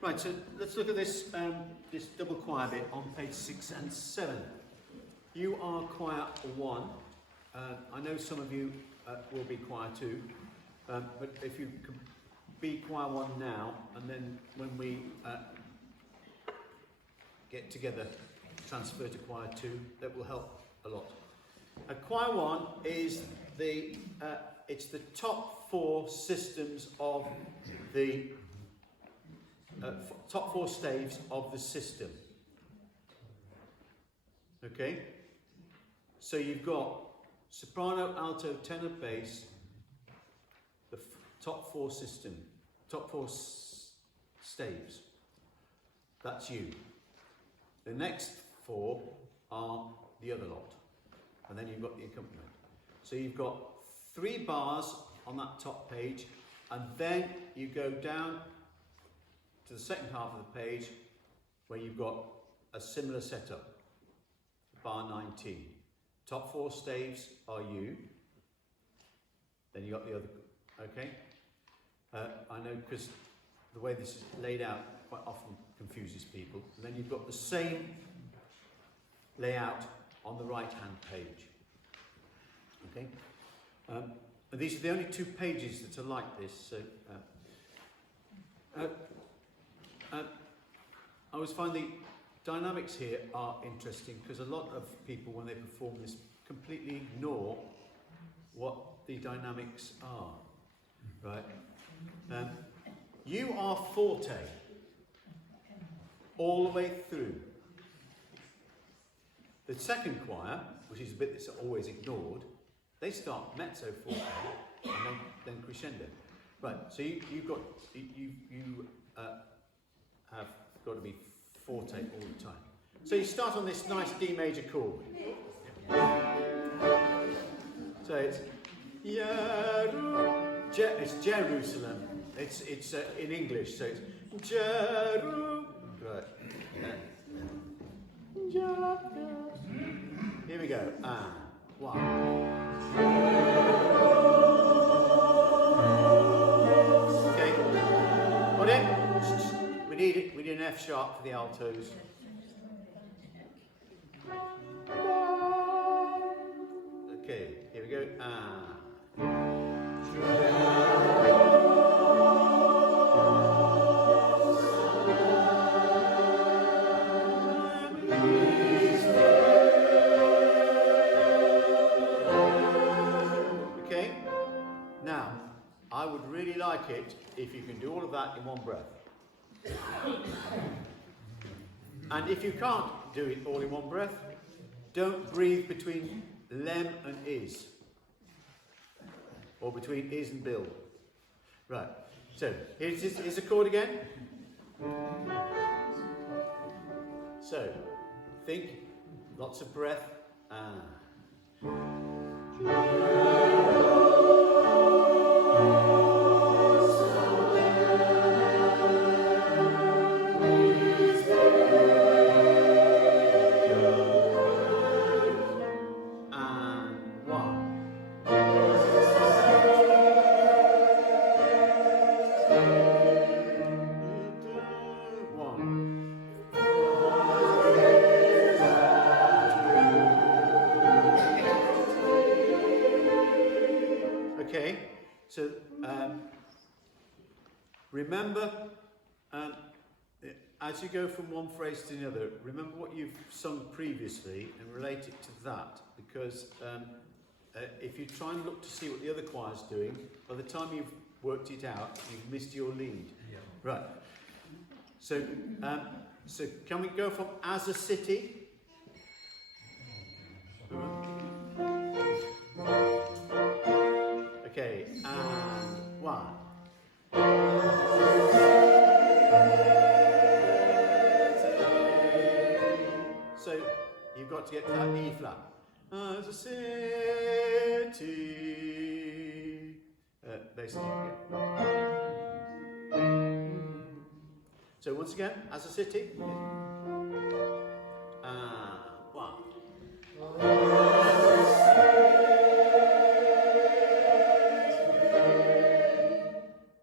Right, so let's look at this this double choir bit on page 6 and 7. You are choir 1. I know some of you will be choir 2, but if you can be choir 1 now, and then when we get together, transfer to choir 2, that will help a lot. Choir 1 is it's the top 4 systems of the top 4 staves of the system. Okay, so you've got soprano, alto, tenor, bass, the top 4 system, top 4 staves. That's you. The next 4 are the other lot, and then you've got the accompaniment. So you've got 3 bars on that top page, and then you go down to the second half of the page where you've got a similar setup, bar 19. Top 4 staves are you, then you got the other, okay? I know because the way this is laid out quite often confuses people. And then you've got the same layout on the right hand page, okay? And these are the only 2 pages that are like this, so I always find the dynamics here are interesting because a lot of people, when they perform this, completely ignore what the dynamics are, right? You are forte all the way through. The second choir, which is a bit that's always ignored, they start mezzo forte and then crescendo. Right, so you've got have got to be forte all the time. So you start on this nice D major chord. So it's it's Jerusalem. It's in English, so it's Jeru. Right. Here we go. And 1. Okay. Got it? We need an F sharp for the altos. Okay, here we go. Okay. Now, I would really like it if you can do all of that in one breath. And if you can't do it all in one breath, don't breathe between lem and is, or between is and bill. Right, so here's the chord again. So, think, lots of breath. Okay, so remember, as you go from one phrase to another, remember what you've sung previously and relate it to that, because if you try and look to see what the other choir's doing, by the time you've worked it out, you've missed your lead. Yeah. Right. So, so can we go from as a city? Okay, and 1. So you've got to get to that E flat. As a city. Basically. So once again, as a city. And 1.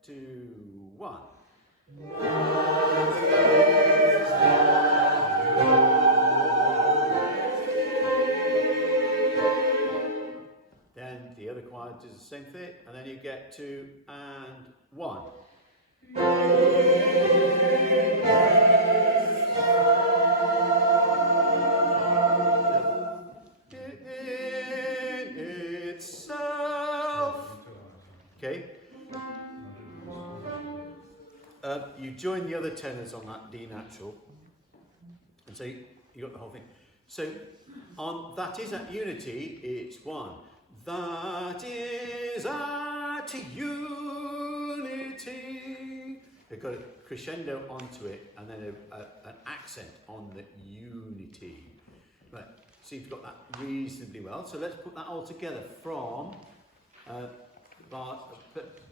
2, 1. get to, and 1. In itself. Okay. You join the other tenors on that D natural, and so you got the whole thing. So on that is at unity, it's 1. That is at unity. They've got a crescendo onto it, and then an accent on the unity. Right. So you've got that reasonably well. So let's put that all together from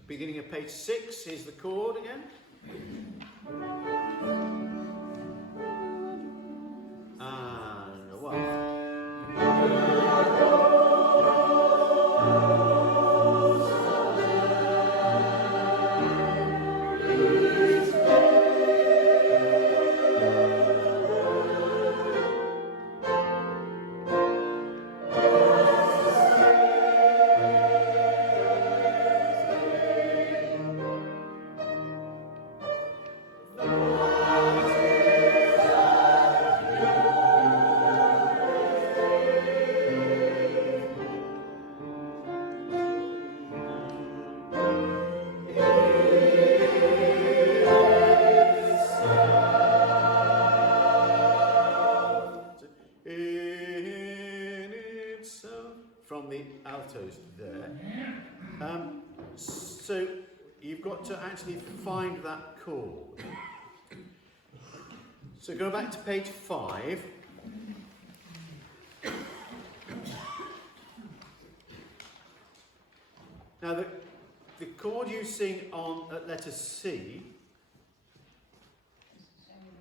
beginning of page 6. Here's the chord again. And 1. From the altos there. So you've got to actually find that chord. So go back to page 5. Now the chord you sing on at letter C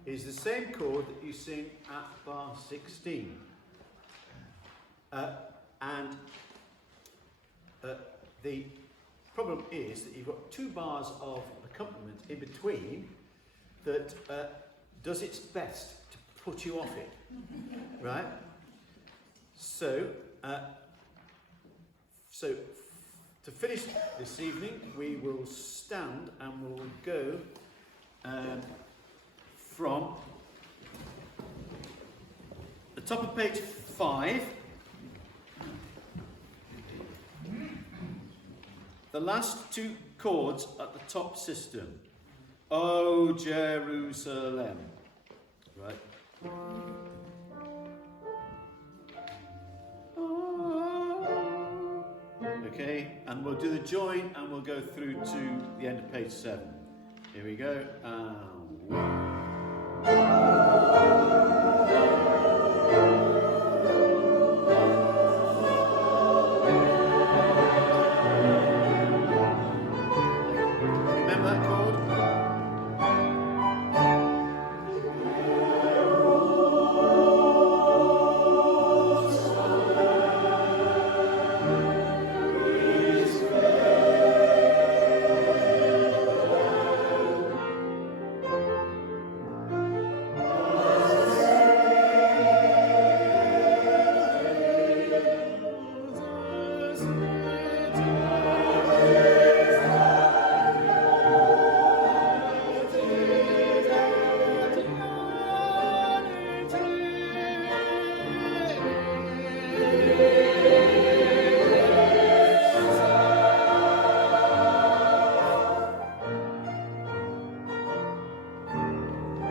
is the same chord that you sing at bar 16. And the problem is that you've got 2 bars of accompaniment in between that does its best to put you off it, right? So, to finish this evening, we will stand and we'll go from the top of page 5. The last 2 chords at the top system. O Jerusalem. Right. Okay, and we'll do the join and we'll go through to the end of page 7. Here we go. 1.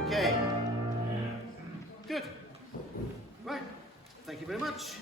Okay. Good. Right. Thank you very much.